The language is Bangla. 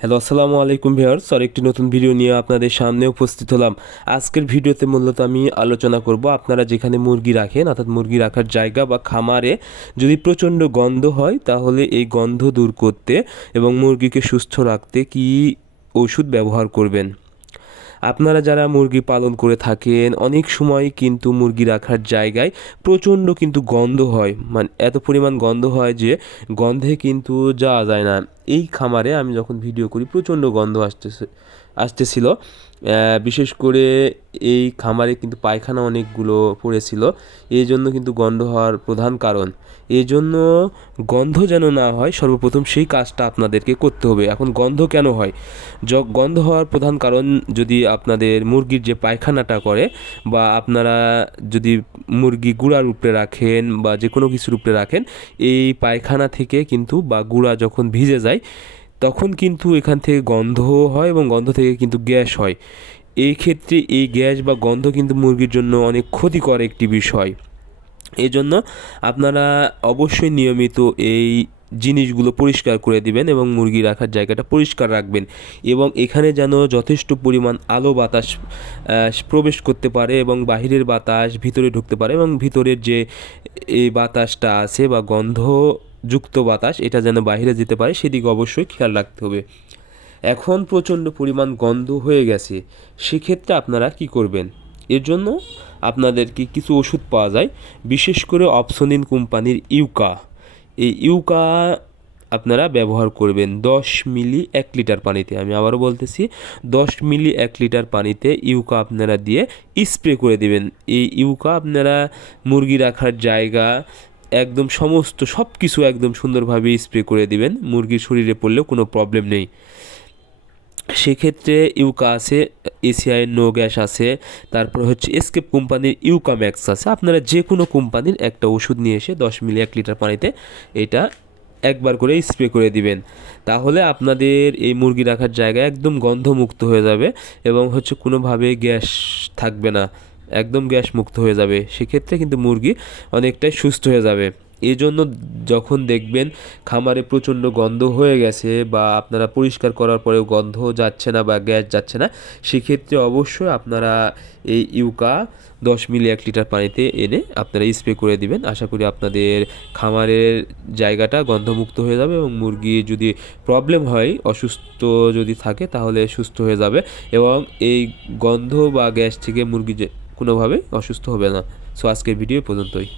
হ্যালো, আসসালামু আলাইকুম ভিউয়ার্স। আরেকটি নতুন ভিডিও নিয়ে আপনাদের সামনে উপস্থিত হলাম। আজকের ভিডিওতে মূলত আমি আলোচনা করব আপনারা যেখানে মুরগি রাখেন, অর্থাৎ মুরগি রাখার জায়গা বা খামারে যদি প্রচণ্ড গন্ধ হয়, তাহলে এই গন্ধ দূর করতে এবং মুরগিকে সুস্থ রাখতে কী ওষুধ ব্যবহার করবেন। আপনারা যারা মুরগি পালন করে থাকেন, অনেক সময় কিন্তু মুরগি রাখার জায়গায় প্রচণ্ড কিন্তু গন্ধ হয়, মানে এত পরিমাণ গন্ধ হয় যে গন্ধে কিন্তু যাওয়া যায় না। এই খামারে আমি যখন ভিডিও করি প্রচণ্ড গন্ধ আসতেছিল। বিশেষ করে এই খামারে কিন্তু পায়খানা অনেকগুলো পড়েছিল, এই জন্য কিন্তু গন্ধ হওয়ার প্রধান কারণ। এই জন্য গন্ধ যেন না হয়, সর্বপ্রথম সেই কাজটা আপনাদেরকে করতে হবে। এখন গন্ধ কেন হয়? গন্ধ হওয়ার প্রধান কারণ, যদি আপনাদের মুরগির যে পায়খানাটা করে, বা আপনারা যদি মুরগি গুঁড়ার উপরে রাখেন বা যে কোনো কিছুর উপরে রাখেন, এই পায়খানা থেকে কিন্তু বা গুঁড়া যখন ভিজে যায়, তখন কিন্তু এখান থেকে গন্ধ হয় এবং গন্ধ থেকে কিন্তু গ্যাস হয়। এই ক্ষেত্রে এই গ্যাস বা গন্ধ কিন্তু মুরগির জন্য অনেক ক্ষতিকর একটি বিষয়। এই জন্য আপনারা অবশ্যই নিয়মিত এই জিনিসগুলো পরিষ্কার করে দিবেন এবং মুরগি রাখার জায়গাটা পরিষ্কার রাখবেন, এবং এখানে যেন যথেষ্ট পরিমাণ আলো বাতাস প্রবেশ করতে পারে এবং বাহিরের বাতাস ভিতরে ঢুকতে পারে, এবং ভিতরের যে এই বাতাসটা আছে বা গন্ধযুক্ত বাতাস, এটা যেন বাইরে যেতে পারে, সেদিকে অবশ্যই খেয়াল রাখতে হবে। এখন প্রচণ্ড পরিমাণ গন্ধ হয়ে গেছে, সেক্ষেত্রে আপনারা কি করবেন? এর জন্য আপনাদেরকে কিছু ওষুধ পাওয়া যায়, বিশেষ করে অপসনিন কোম্পানির ইউকা। এই ইউকা আপনারা ব্যবহার করবেন 10 মিলি 1 লিটার পানিতে। আমি আবারও বলতেছি, 10 মিলি 1 লিটার পানিতে ইউকা আপনারা দিয়ে স্প্রে করে দেবেন। এই ইউকা আপনারা মুরগি রাখার জায়গা একদম সমস্ত সব কিছু একদম সুন্দরভাবে স্প্রে করে দিবেন, মুরগির শরীরে পড়লেও কোনো প্রবলেম নেই। সেক্ষেত্রে ইউকা আছে, এসিআই নো গ্যাস আছে, তারপর হচ্ছে এসকেপ কোম্পানির ইউকা ম্যাক্স আছে। আপনারা যে কোনো কোম্পানির একটা ওষুধ নিয়ে এসে 10 মিলি 1 লিটার পানিতে এটা একবার করে স্প্রে করে দিবেন। তাহলে আপনাদের এই মুরগি রাখার জায়গা একদম গন্ধমুক্ত হয়ে যাবে এবং হচ্ছে কোনোভাবে গ্যাস থাকবে না, একদম গ্যাস মুক্ত হয়ে যাবে। সেক্ষেত্রে কিন্তু মুরগি অনেকটাই সুস্থ হয়ে যাবে। এই জন্য যখন দেখবেন খামারে প্রচণ্ড গন্ধ হয়ে গেছে বা আপনারা পরিষ্কার করার পরেও গন্ধ যাচ্ছে না বা গ্যাস যাচ্ছে না, সেক্ষেত্রে অবশ্যই আপনারা এই ইউকা 10 মিলি 1 লিটার পানিতে এনে আপনারা স্প্রে করে দিবেন। আশা করি আপনাদের খামারের জায়গাটা গন্ধমুক্ত হয়ে যাবে এবং মুরগি যদি প্রবলেম হয়, অসুস্থ যদি থাকে, তাহলে সুস্থ হয়ে যাবে এবং এই গন্ধ বা গ্যাস থেকে মুরগি কোনোভাবে অসুস্থ হবে না। সো আজকের ভিডিও পর্যন্তই।